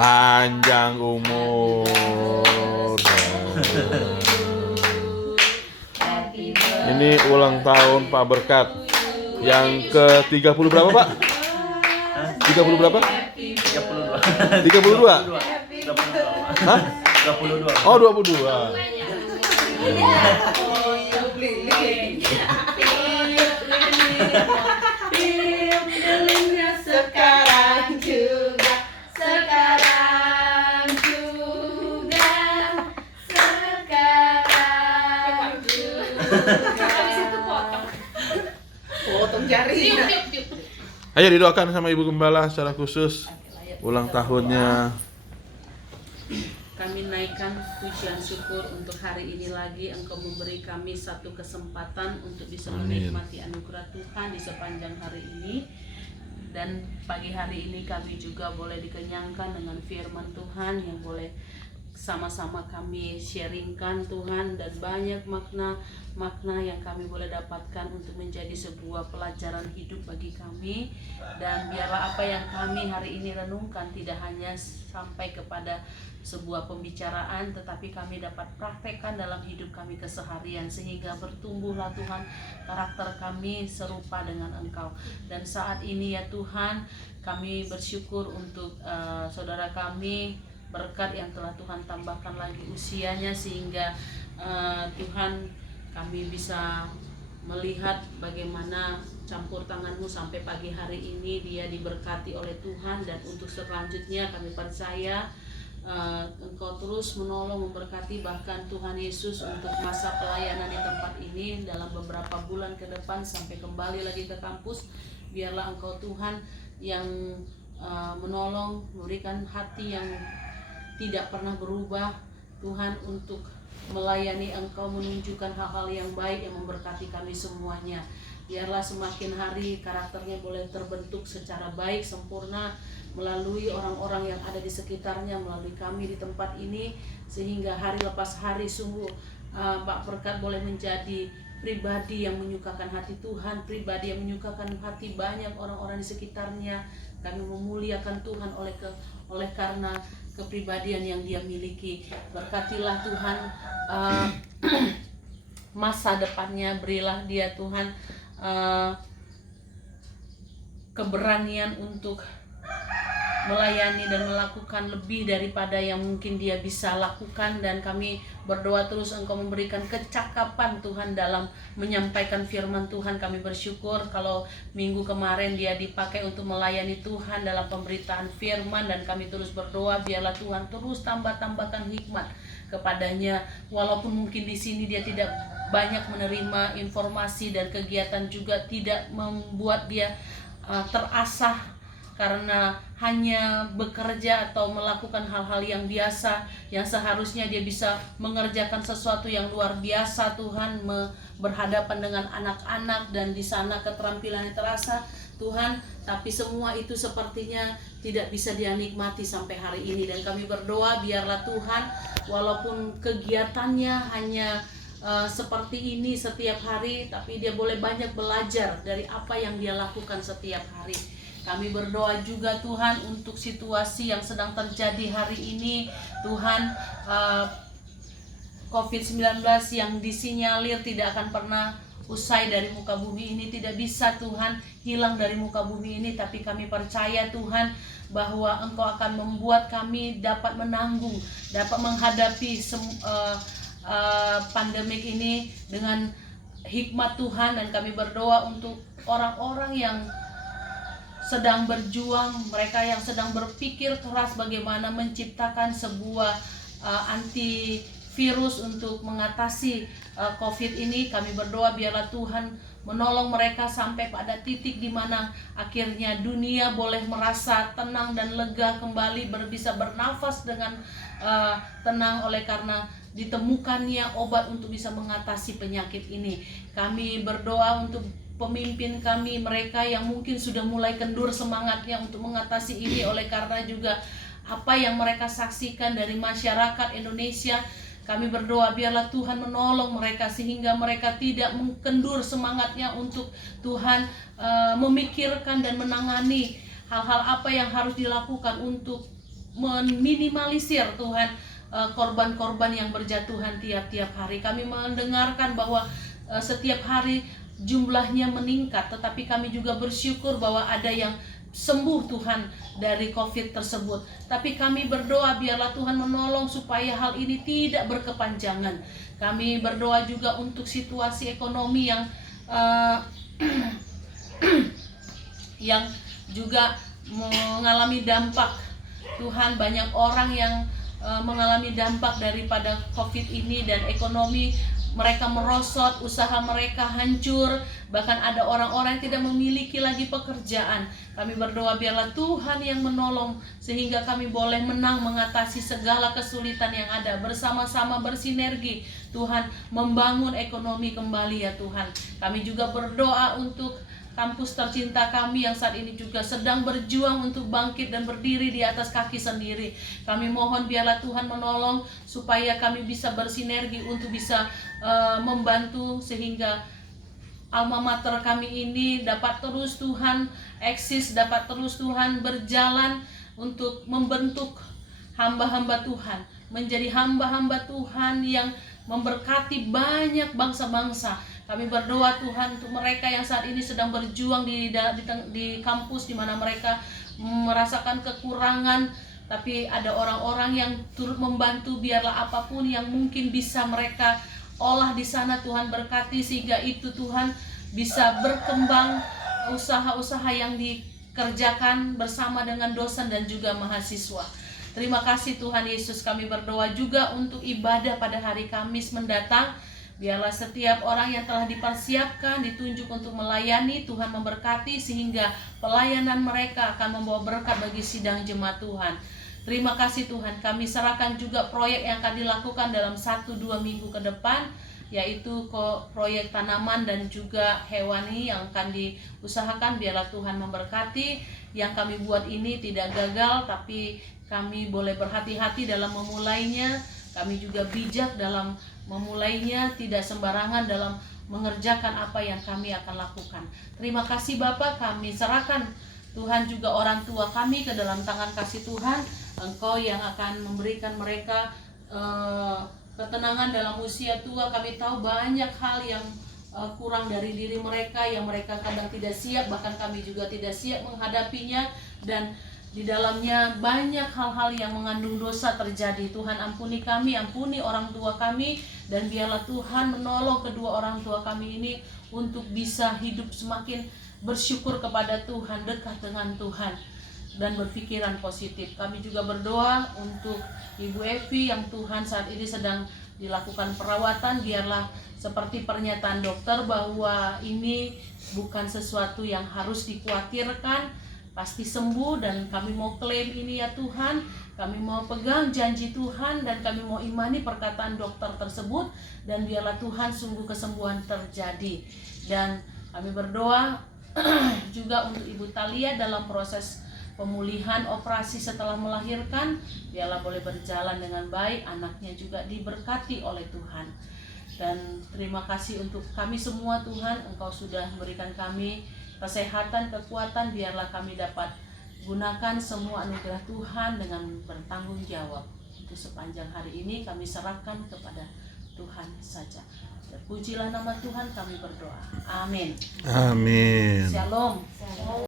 panjang umur. Ini ulang tahun Pak Berkat yang ke-30 berapa, Pak? 30 berapa? 32. 32? Hah? 22. Oh, 22. Sekarang juga. Potong jari. Ayo didoakan sama Ibu Gembala secara khusus ulang tahunnya. Kami naikkan pujian syukur untuk hari ini lagi Engkau memberi kami satu kesempatan untuk bisa Amin. menikmati anugerah Tuhan di sepanjang hari ini. Dan pagi hari ini kami juga boleh dikenyangkan dengan firman Tuhan yang boleh sama-sama kami sharingkan Tuhan, dan banyak makna yang kami boleh dapatkan untuk menjadi sebuah pelajaran hidup bagi kami. Dan biarlah apa yang kami hari ini renungkan tidak hanya sampai kepada sebuah pembicaraan, tetapi kami dapat praktekkan dalam hidup kami keseharian, sehingga bertumbuhlah Tuhan karakter kami serupa dengan Engkau. Dan saat ini ya Tuhan, kami bersyukur untuk saudara kami Berkat yang telah Tuhan tambahkan lagi usianya, sehingga Tuhan kami bisa melihat bagaimana campur tangan-Mu sampai pagi hari ini dia diberkati oleh Tuhan. Dan untuk selanjutnya kami percaya Engkau terus menolong, memberkati bahkan Tuhan Yesus untuk masa pelayanan di tempat ini dalam beberapa bulan ke depan sampai kembali lagi ke kampus. Biarlah Engkau Tuhan yang menolong, memberikan hati yang tidak pernah berubah Tuhan untuk melayani Engkau, menunjukkan hal-hal yang baik yang memberkati kami semuanya. Biarlah semakin hari karakternya boleh terbentuk secara baik, sempurna melalui orang-orang yang ada di sekitarnya, melalui kami di tempat ini, sehingga hari lepas hari sungguh Pak Berkat boleh menjadi pribadi yang menyukakan hati Tuhan, pribadi yang menyukakan hati banyak orang-orang di sekitarnya. Kami memuliakan Tuhan oleh karena kepribadian yang dia miliki. Berkatilah Tuhan masa depannya, berilah dia Tuhan keberanian untuk melayani dan melakukan lebih daripada yang mungkin dia bisa lakukan. Dan kami berdoa terus Engkau memberikan kecakapan Tuhan dalam menyampaikan firman Tuhan. Kami bersyukur kalau minggu kemarin dia dipakai untuk melayani Tuhan dalam pemberitaan firman, dan kami terus berdoa biarlah Tuhan terus tambahkan hikmat kepadanya. Walaupun mungkin di sini dia tidak banyak menerima informasi, dan kegiatan juga tidak membuat dia terasah karena hanya bekerja atau melakukan hal-hal yang biasa, yang seharusnya dia bisa mengerjakan sesuatu yang luar biasa Tuhan, berhadapan dengan anak-anak, dan di sana keterampilannya terasa Tuhan. Tapi semua itu sepertinya tidak bisa dia nikmati sampai hari ini. Dan kami berdoa biarlah Tuhan, walaupun kegiatannya hanya seperti ini setiap hari, tapi dia boleh banyak belajar dari apa yang dia lakukan setiap hari. Kami berdoa juga Tuhan untuk situasi yang sedang terjadi hari ini Tuhan, COVID-19 yang disinyalir tidak akan pernah usai dari muka bumi ini, tidak bisa Tuhan hilang dari muka bumi ini. Tapi kami percaya Tuhan bahwa Engkau akan membuat kami dapat menanggung, dapat menghadapi pandemik ini dengan hikmat Tuhan. Dan kami berdoa untuk orang-orang yang sedang berjuang, mereka yang sedang berpikir keras bagaimana menciptakan sebuah antivirus untuk mengatasi COVID ini. Kami berdoa biarlah Tuhan menolong mereka sampai pada titik di mana akhirnya dunia boleh merasa tenang dan lega kembali, bisa bernafas dengan tenang oleh karena ditemukannya obat untuk bisa mengatasi penyakit ini. Kami berdoa untuk pemimpin kami, mereka yang mungkin sudah mulai kendur semangatnya untuk mengatasi ini oleh karena juga apa yang mereka saksikan dari masyarakat Indonesia. Kami berdoa biarlah Tuhan menolong mereka sehingga mereka tidak mengendur semangatnya untuk Tuhan memikirkan dan menangani hal-hal apa yang harus dilakukan untuk meminimalisir Tuhan korban-korban yang berjatuhan tiap-tiap hari. Kami mendengarkan bahwa setiap hari jumlahnya meningkat, tetapi kami juga bersyukur bahwa ada yang sembuh Tuhan dari COVID tersebut. Tapi kami berdoa biarlah Tuhan menolong supaya hal ini tidak berkepanjangan. Kami berdoa juga untuk situasi ekonomi yang yang juga mengalami dampak. Tuhan, banyak orang yang mengalami dampak daripada COVID ini, dan ekonomi mereka merosot, usaha mereka hancur, bahkan ada orang-orang yang tidak memiliki lagi pekerjaan. Kami berdoa biarlah Tuhan yang menolong sehingga kami boleh menang mengatasi segala kesulitan yang ada, bersama-sama bersinergi Tuhan membangun ekonomi kembali ya Tuhan. Kami juga berdoa untuk kampus tercinta kami yang saat ini juga sedang berjuang untuk bangkit dan berdiri di atas kaki sendiri. Kami mohon biarlah Tuhan menolong supaya kami bisa bersinergi untuk bisa membantu sehingga alma mater kami ini dapat terus Tuhan eksis, dapat terus Tuhan berjalan untuk membentuk hamba-hamba Tuhan, menjadi hamba-hamba Tuhan yang memberkati banyak bangsa-bangsa. Kami berdoa Tuhan untuk mereka yang saat ini sedang berjuang di kampus, di mana mereka merasakan kekurangan, tapi ada orang-orang yang turut membantu. Biarlah apapun yang mungkin bisa mereka olah di sana Tuhan berkati, sehingga itu Tuhan bisa berkembang usaha-usaha yang dikerjakan bersama dengan dosen dan juga mahasiswa. Terima kasih Tuhan Yesus. Kami berdoa juga untuk ibadah pada hari Kamis mendatang. Biarlah setiap orang yang telah dipersiapkan, ditunjuk untuk melayani, Tuhan memberkati sehingga pelayanan mereka akan membawa berkat bagi sidang jemaat Tuhan. Terima kasih Tuhan. Kami serahkan juga proyek yang akan dilakukan dalam 1-2 minggu ke depan, yaitu proyek tanaman dan juga hewani yang akan diusahakan. Biarlah Tuhan memberkati. Yang kami buat ini tidak gagal, tapi kami boleh berhati-hati dalam memulainya. Kami juga bijak dalam memulainya, tidak sembarangan dalam mengerjakan apa yang kami akan lakukan. Terima kasih Bapak, kami serahkan Tuhan juga orang tua kami ke dalam tangan kasih Tuhan. Engkau yang akan memberikan mereka ketenangan dalam usia tua. Kami tahu banyak hal yang kurang dari diri mereka, yang mereka kadang tidak siap, bahkan kami juga tidak siap menghadapinya, dan di dalamnya banyak hal-hal yang mengandung dosa terjadi. Tuhan ampuni kami, ampuni orang tua kami, dan biarlah Tuhan menolong kedua orang tua kami ini untuk bisa hidup semakin bersyukur kepada Tuhan, dekat dengan Tuhan, dan berpikiran positif. Kami juga berdoa untuk Ibu Evi yang Tuhan saat ini sedang dilakukan perawatan. Biarlah seperti pernyataan dokter bahwa ini bukan sesuatu yang harus dikhawatirkan, pasti sembuh, dan kami mau klaim ini ya Tuhan. Kami mau pegang janji Tuhan, dan kami mau imani perkataan dokter tersebut, dan biarlah Tuhan sungguh kesembuhan terjadi. Dan kami berdoa juga untuk Ibu Thalia dalam proses pemulihan operasi setelah melahirkan. Biarlah boleh berjalan dengan baik, anaknya juga diberkati oleh Tuhan. Dan terima kasih untuk kami semua Tuhan, Engkau sudah memberikan kami kesehatan, kekuatan. Biarlah kami dapat gunakan semua anugerah Tuhan dengan bertanggung jawab. Untuk sepanjang hari ini kami serahkan kepada Tuhan saja. Terpujilah nama Tuhan, kami berdoa. Amin. Amin. Shalom.